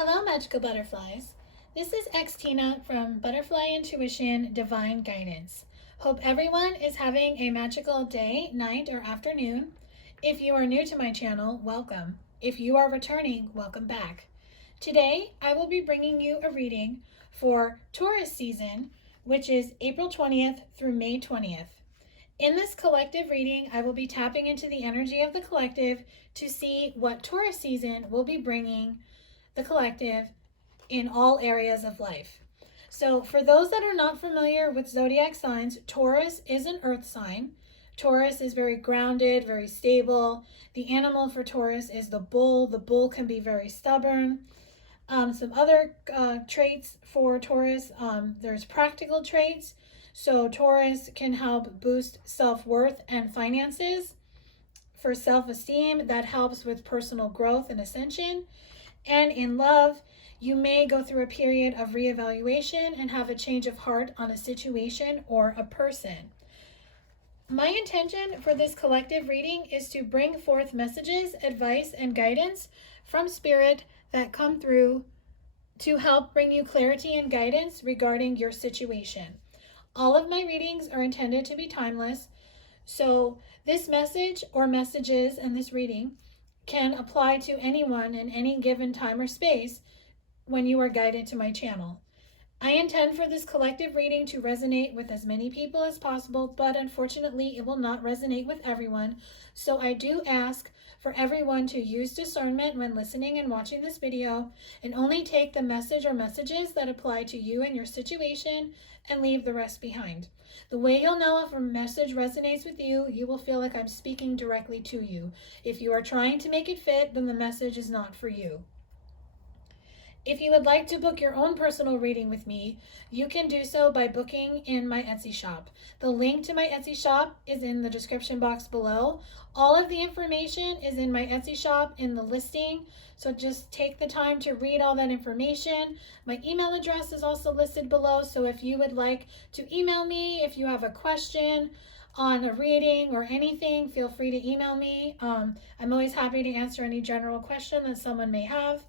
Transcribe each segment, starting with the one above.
Hello, magical butterflies. This is Xtina from ButterflyIntuition Divine Guidance. Hope everyone is having a magical day, night, or afternoon. If you are new to my channel, welcome. If you are returning, welcome back. Today, I will be bringing you a reading for Taurus season, which is April 20th through May 20th. In this collective reading, I will be tapping into the energy of the collective to see what Taurus season will be bringing the collective in all areas of life. So for those that are not familiar with zodiac signs, Taurus is an earth sign. Taurus is very grounded, very stable. The animal for Taurus is the bull. The bull can be very stubborn. Some other traits for Taurus, there's practical traits. So Taurus can help boost self-worth and finances. For self-esteem, that helps with personal growth and ascension. And in love, you may go through a period of reevaluation and have a change of heart on a situation or a person. My intention for this collective reading is to bring forth messages, advice, and guidance from Spirit that come through to help bring you clarity and guidance regarding your situation. All of my readings are intended to be timeless, so this message or messages in this reading can apply to anyone in any given time or space when you are guided to my channel. I intend for this collective reading to resonate with as many people as possible, but unfortunately it will not resonate with everyone. So I do ask for everyone to use discernment when listening and watching this video and only take the message or messages that apply to you and your situation and leave the rest behind. The way you'll know if a message resonates with you, you will feel like I'm speaking directly to you. If you are trying to make it fit, then the message is not for you. If you would like to book your own personal reading with me, you can do so by booking in my Etsy shop. The link to my Etsy shop is in the description box below. All of the information is in my Etsy shop in the listing, so just take the time to read all that information. My email address is also listed below, so if you would like to email me, if you have a question on a reading or anything, feel free to email me. I'm always happy to answer any general question that someone may have.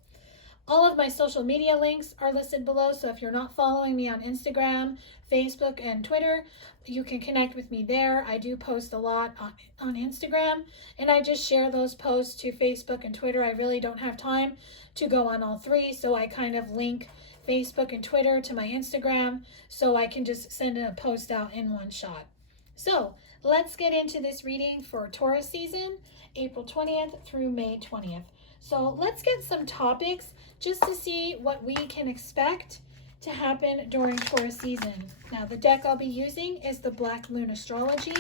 All of my social media links are listed below, so if you're not following me on Instagram, Facebook, and Twitter, you can connect with me there. I do post a lot on Instagram, and I just share those posts to Facebook and Twitter. I really don't have time to go on all three, so I kind of link Facebook and Twitter to my Instagram, so I can just send a post out in one shot. So let's get into this reading for Taurus season, April 20th through May 20th. So let's get some topics just to see what we can expect to happen during Taurus season. Now, the deck I'll be using is the Black Moon Astrology,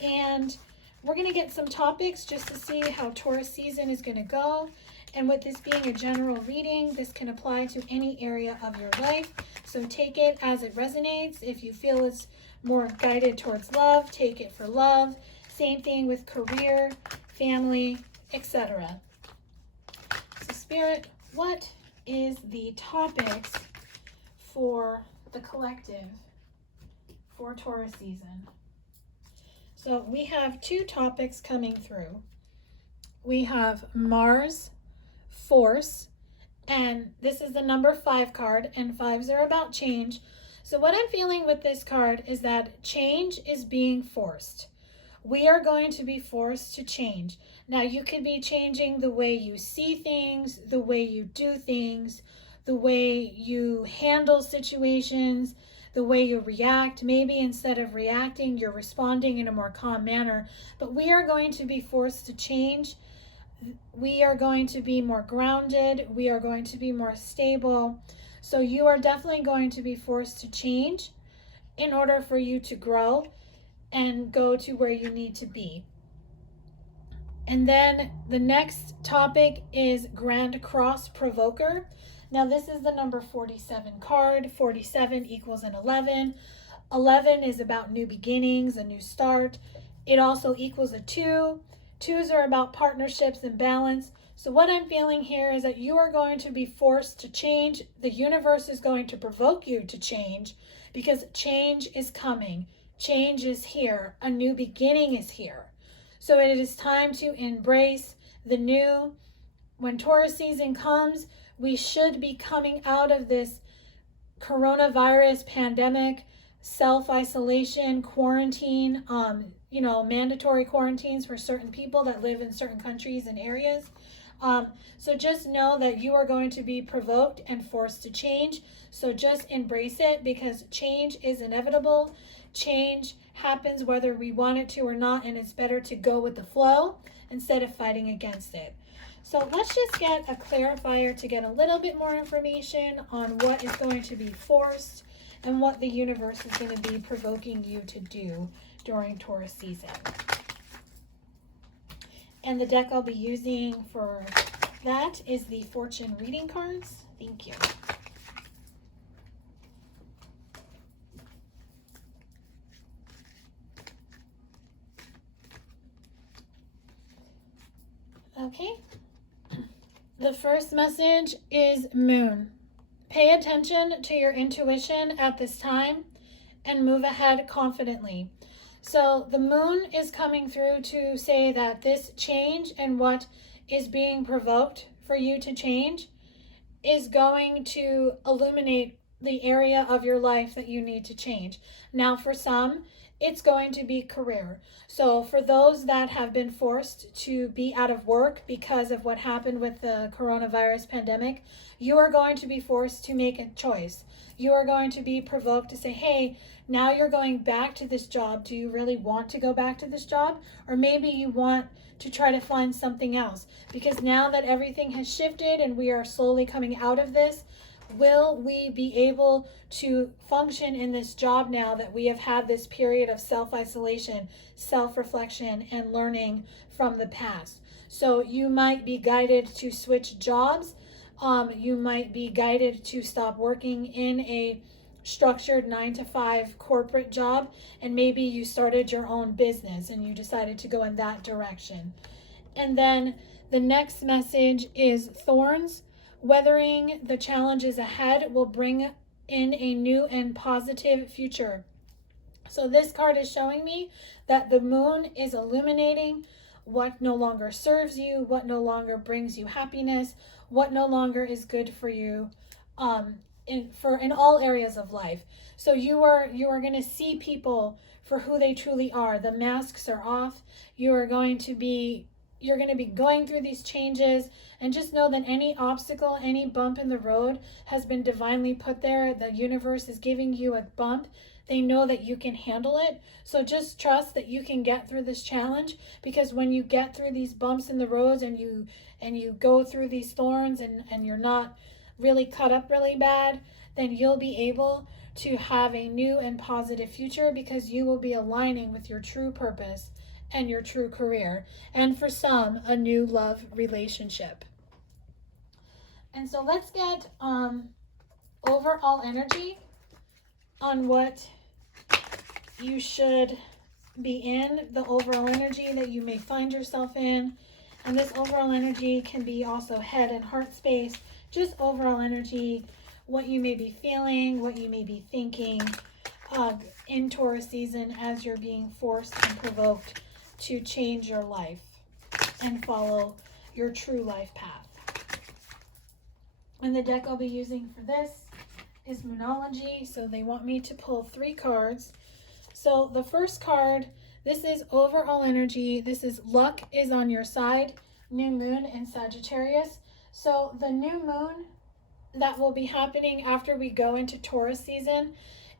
and we're going to get some topics just to see how Taurus season is going to go. And with this being a general reading, this can apply to any area of your life. So take it as it resonates. If you feel it's more guided towards love, take it for love. Same thing with career, family, etc. So Spirit, what is the topics for the collective for Taurus season? So we have two topics coming through. We have Mars, Force, and this is the number 5 card, and 5s are about change. So what I'm feeling with this card is that change is being forced. We are going to be forced to change. Now, you could be changing the way you see things, the way you do things, the way you handle situations, the way you react. Maybe instead of reacting, you're responding in a more calm manner. But we are going to be forced to change. We are going to be more grounded. We are going to be more stable. So you are definitely going to be forced to change in order for you to grow and go to where you need to be. And then the next topic is Grand Cross Provoker. Now this is the number 47 card. 47 equals an 11. 11 is about new beginnings, a new start. It also equals a 2. 2s are about partnerships and balance. So what I'm feeling here is that you are going to be forced to change. The universe is going to provoke you to change because change is coming. Change is here. A new beginning is here. So it is time to embrace the new, when Taurus season comes, we should be coming out of this coronavirus pandemic, self-isolation, quarantine, mandatory quarantines for certain people that live in certain countries and areas. So just know that you are going to be provoked and forced to change. So just embrace it, because change is inevitable. Change happens whether we want it to or not, and it's better to go with the flow instead of fighting against it. So let's just get a clarifier to get a little bit more information on what is going to be forced and what the universe is going to be provoking you to do during Taurus season. And the deck I'll be using for that is the fortune reading cards. Thank you. Okay. The first message is Moon. Pay attention to your intuition at this time and move ahead confidently. So the moon is coming through to say that this change and what is being provoked for you to change is going to illuminate the area of your life that you need to change. Now, for some, it's going to be career. So for those that have been forced to be out of work because of what happened with the coronavirus pandemic, you are going to be forced to make a choice. You are going to be provoked to say, hey, now you're going back to this job. Do you really want to go back to this job? Or maybe you want to try to find something else, because now that everything has shifted and we are slowly coming out of this, will we be able to function in this job now that we have had this period of self-isolation, self-reflection, and learning from the past? So you might be guided to switch jobs. You might be guided to stop working in a structured 9-to-5 corporate job, and maybe you started your own business and you decided to go in that direction. And then the next message is thorns. Weathering the challenges ahead will bring in a new and positive future. So this card is showing me that the moon is illuminating what no longer serves you, what no longer brings you happiness, what no longer is good for you, in all areas of life. So you are going to see people for who they truly are. The masks are off. You're going to be going through these changes, and just know that any obstacle, any bump in the road has been divinely put there. The universe is giving you a bump. They know that you can handle it. So just trust that you can get through this challenge, because when you get through these bumps in the roads and you go through these thorns and you're not really cut up really bad, then you'll be able to have a new and positive future, because you will be aligning with your true purpose and your true career, and for some, a new love relationship. And so let's get overall energy on what you should be in, the overall energy that you may find yourself in. And this overall energy can be also head and heart space, just overall energy, what you may be feeling, what you may be thinking in Taurus season as you're being forced and provoked to change your life and follow your true life path. And the deck I'll be using for this is Moonology. So they want me to pull 3 cards. So the first card, this is overall energy. This is luck is on your side, new moon in Sagittarius. So the new moon that will be happening after we go into Taurus season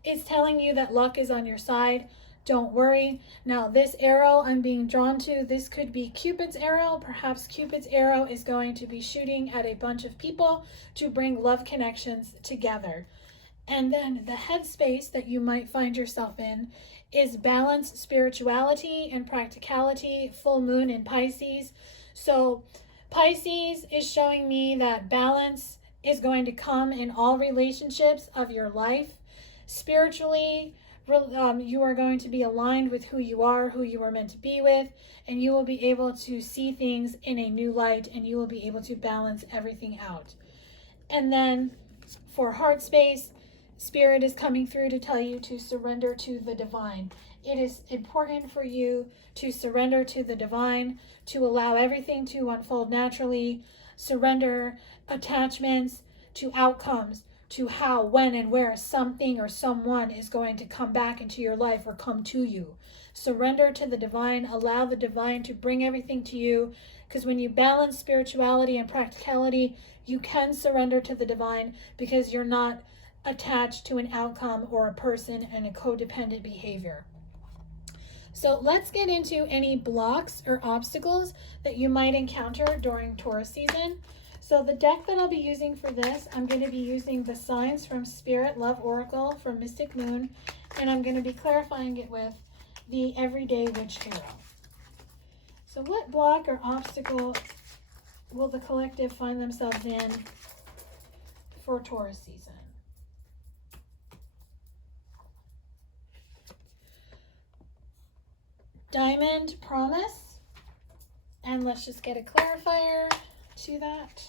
is telling you that luck is on your side. Don't worry. Now this arrow I'm being drawn to, this could be Cupid's arrow. Perhaps Cupid's arrow is going to be shooting at a bunch of people to bring love connections together. And then the headspace that you might find yourself in is balance, spirituality, and practicality, full moon in Pisces. So Pisces is showing me that balance is going to come in all relationships of your life. Spiritually, you are going to be aligned with who you are meant to be with, and you will be able to see things in a new light, and you will be able to balance everything out. And then for heart space, Spirit is coming through to tell you to surrender to the divine. It is important for you to surrender to the divine, to allow everything to unfold naturally. surrender attachments to outcomes, to how, when, and where something or someone is going to come back into your life or come to you. Surrender to the divine, allow the divine to bring everything to you, because when you balance spirituality and practicality, you can surrender to the divine because you're not attached to an outcome or a person and a codependent behavior. So let's get into any blocks or obstacles that you might encounter during Taurus season. So the deck that I'll be using for this, I'm going to be using the Signs from Spirit Love Oracle from Mystic Moon, and I'm going to be clarifying it with the Everyday Witch Tarot. So what block or obstacle will the collective find themselves in for Taurus season? Diamond Promise. And let's just get a clarifier to that.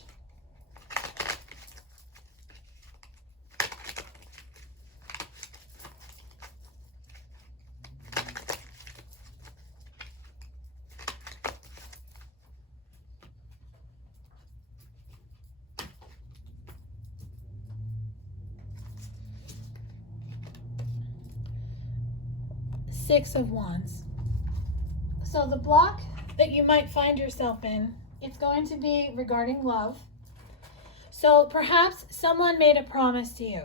Six of Wands. So the block that you might find yourself in, it's going to be regarding love. So perhaps someone made a promise to you.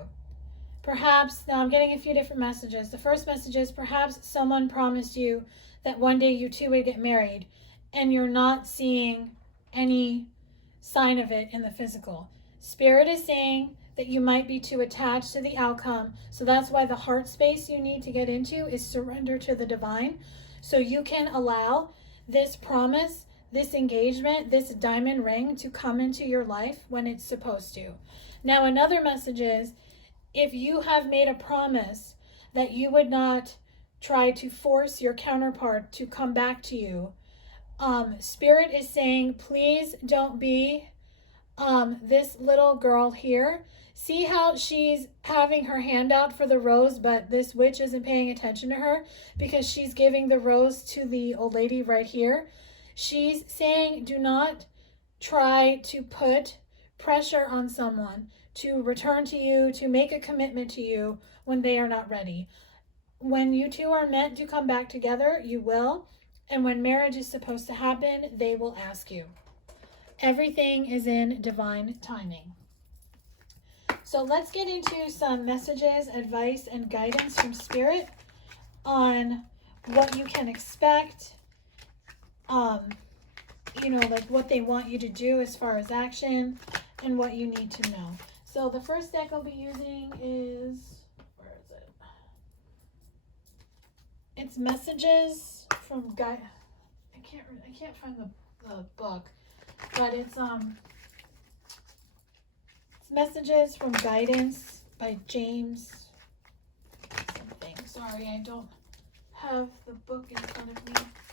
Perhaps, now I'm getting a few different messages. The first message is perhaps someone promised you that one day you two would get married, and you're not seeing any sign of it in the physical. Spirit is saying that you might be too attached to the outcome. So that's why the heart space you need to get into is surrender to the divine. So you can allow this promise, this engagement, this diamond ring to come into your life when it's supposed to. Now, another message is if you have made a promise that you would not try to force your counterpart to come back to you, Spirit is saying, please don't be this little girl here. See how she's having her hand out for the rose, but this witch isn't paying attention to her because she's giving the rose to the old lady right here. She's saying, do not try to put pressure on someone to return to you, to make a commitment to you when they are not ready. When you two are meant to come back together, you will. And when marriage is supposed to happen, they will ask you. Everything is in divine timing. So let's get into some messages, advice, and guidance from Spirit on what you can expect, like what they want you to do as far as action and what you need to know. So the first deck I'll be using is, where is it? It's messages from I can't find the book, but it's Messages from Guidance by James something. Sorry, I don't have the book in front of me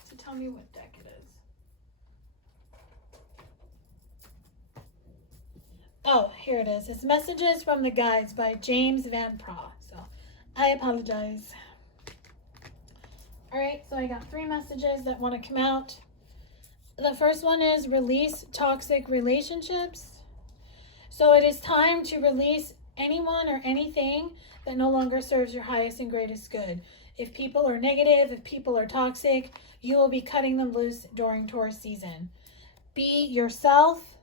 to tell me what deck it is. Oh, here it is. It's Messages from the Guides by James Van Praagh. So I apologize. All right, so I got 3 messages that want to come out. The first one is release toxic relationships. So it is time to release anyone or anything that no longer serves your highest and greatest good. If people are negative, if people are toxic, you will be cutting them loose during Taurus season. Be yourself.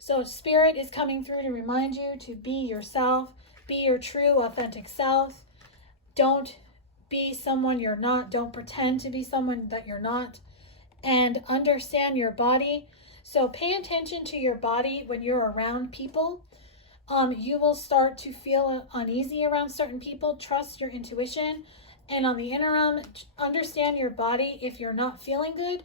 So Spirit is coming through to remind you to be yourself. Be your true, authentic self. Don't be someone you're not. Don't pretend to be someone that you're not. And understand your body. So pay attention to your body when you're around people. You will start to feel uneasy around certain people. Trust your intuition. And on the interim, understand your body if you're not feeling good.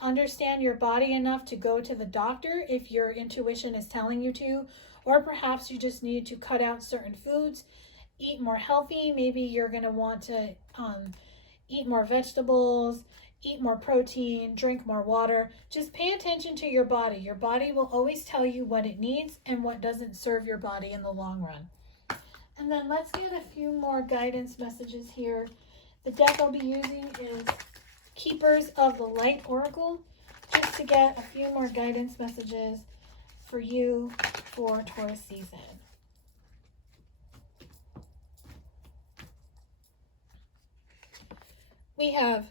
Understand your body enough to go to the doctor if your intuition is telling you to. Or perhaps you just need to cut out certain foods. Eat more healthy. Maybe you're going to want to eat more vegetables. Eat more protein, drink more water. Just pay attention to your body. Your body will always tell you what it needs and what doesn't serve your body in the long run. And then let's get a few more guidance messages here. The deck I'll be using is Keepers of the Light Oracle just to get a few more guidance messages for you for Taurus season. We have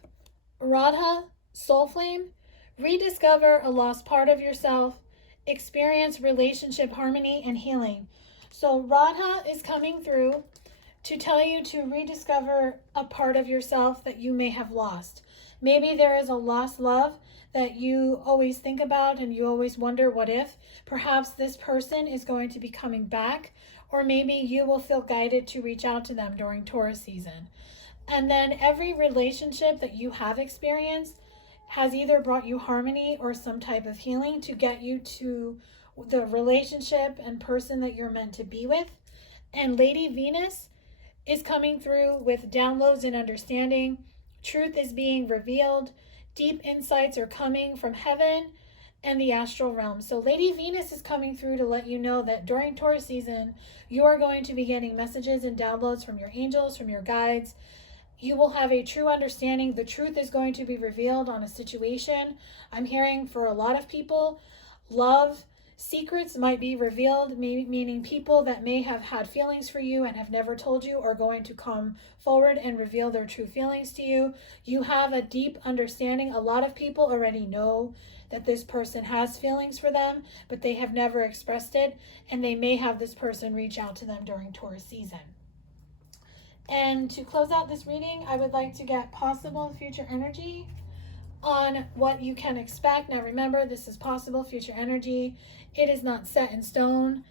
Radha, Soul Flame, rediscover a lost part of yourself, experience relationship harmony and healing. So Radha is coming through to tell you to rediscover a part of yourself that you may have lost. Maybe there is a lost love that you always think about and you always wonder what if. Perhaps this person is going to be coming back, or maybe you will feel guided to reach out to them during Taurus season. And then every relationship that you have experienced has either brought you harmony or some type of healing to get you to the relationship and person that you're meant to be with. And Lady Venus is coming through with downloads and understanding. Truth is being revealed. Deep insights are coming from heaven and the astral realm. So Lady Venus is coming through to let you know that during Taurus season, you are going to be getting messages and downloads from your angels, from your guides. You will have a true understanding. The truth is going to be revealed on a situation. I'm hearing for a lot of people, love secrets might be revealed, meaning people that may have had feelings for you and have never told you are going to come forward and reveal their true feelings to you. You have a deep understanding. A lot of people already know that this person has feelings for them, but they have never expressed it, and they may have this person reach out to them during Taurus season. And to close out this reading, I would like to get possible future energy on what you can expect. Now remember, this is possible future energy. It is not set in stone.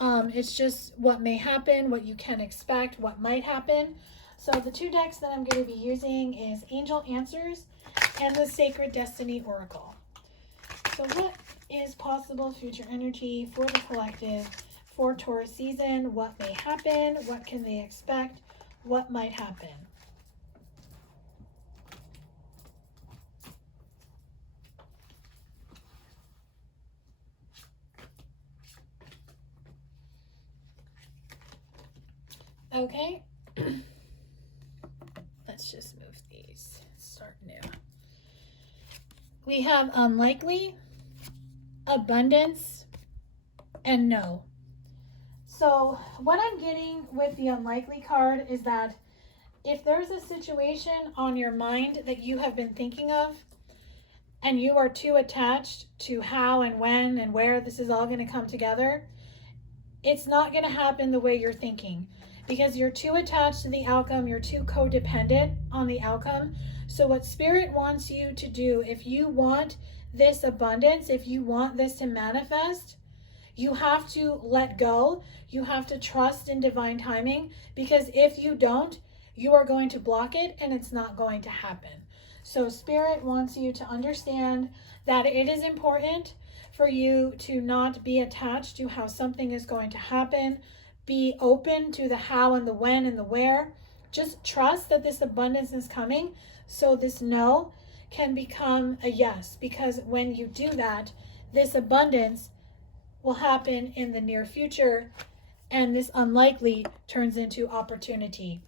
It's just what may happen, what you can expect, what might happen. So the two decks that I'm going to be using is Angel Answers and the Sacred Destiny Oracle. So what is possible future energy for the collective for Taurus season? What may happen? What can they expect? What might happen? Okay. Let's just move these. Start new. We have unlikely, abundance, and no. So what I'm getting with the unlikely card is that if there's a situation on your mind that you have been thinking of and you are too attached to how and when and where this is all going to come together, it's not going to happen the way you're thinking because you're too attached to the outcome. You're too codependent on the outcome. So what Spirit wants you to do, if you want this abundance, if you want this to manifest, you have to let go. You have to trust in divine timing, because if you don't, you are going to block it and it's not going to happen. So Spirit wants you to understand that it is important for you to not be attached to how something is going to happen. Be open to the how and the when and the where. Just trust that this abundance is coming, so this no can become a yes, because when you do that, this abundance will happen in the near future, and this unlikely turns into opportunity.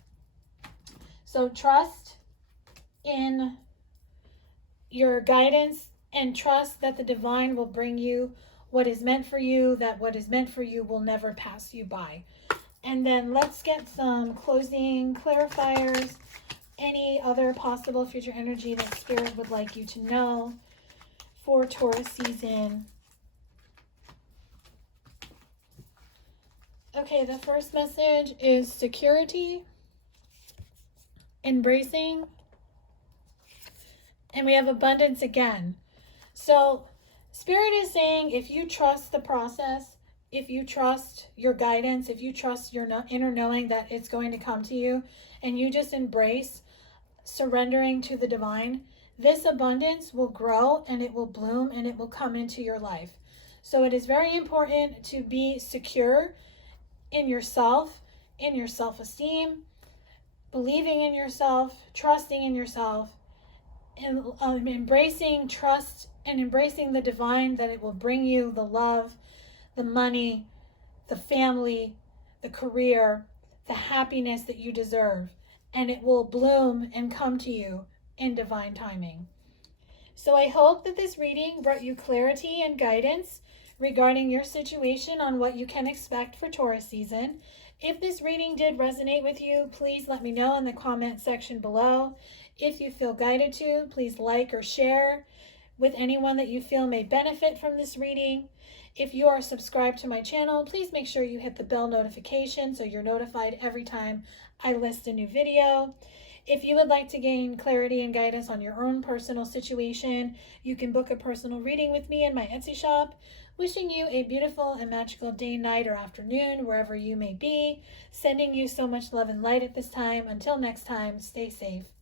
So trust in your guidance and trust that the divine will bring you what is meant for you, that what is meant for you will never pass you by. And then let's get some closing clarifiers. Any other possible future energy that Spirit would like you to know for Taurus season. Okay, the first message is security, embracing, and we have abundance again. So Spirit is saying, if you trust the process, if you trust your guidance, if you trust your inner knowing that it's going to come to you, and you just embrace surrendering to the divine, this abundance will grow and it will bloom and it will come into your life. So it is very important to be secure in yourself, in your self-esteem, believing in yourself, trusting in yourself, and embracing trust and embracing the divine, that it will bring you the love, the money, the family, the career, the happiness that you deserve, and it will bloom and come to you in divine timing. So I hope that this reading brought you clarity and guidance regarding your situation on what you can expect for Taurus season. If this reading did resonate with you, please let me know in the comment section below. If you feel guided to, please like or share with anyone that you feel may benefit from this reading. If you are subscribed to my channel, please make sure you hit the bell notification so you're notified every time I list a new video. If you would like to gain clarity and guidance on your own personal situation, you can book a personal reading with me in my Etsy shop. Wishing you a beautiful and magical day, night, or afternoon, wherever you may be. Sending you so much love and light at this time. Until next time, stay safe.